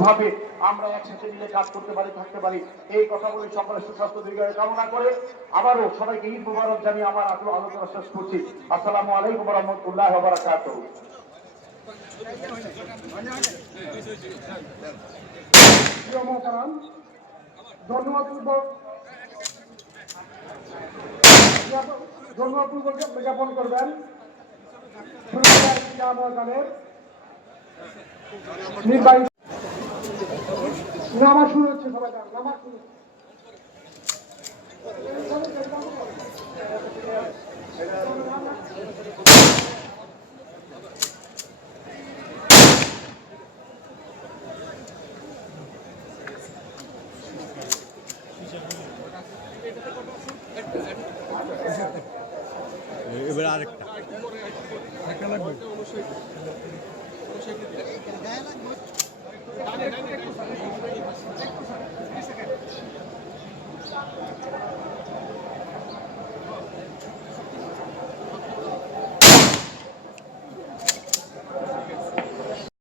ঐক্যবদ্ধভাবে আমরা একসাথে মিলে কাজ করতে পারি, থাকতে পারি। এই কথা বলে সকলের সুস্বাস্থ্য দীর্ঘায়ু কামনা করে আবারও সবাইকে ঈদ মুবারক জানিয়ে আমার আলোচনা শেষ করছি। আসসালামু আলাইকুম ওয়া রাহমাতুল্লাহি ওয়া বারাকাতুহু। ধন্যবাদ জ্ঞাপন করবেন নির্বাহী নামাজ শুরু হচ্ছে, সবাই নামাজ শুরু হচ্ছে। এবার আরেকটা লাগবে।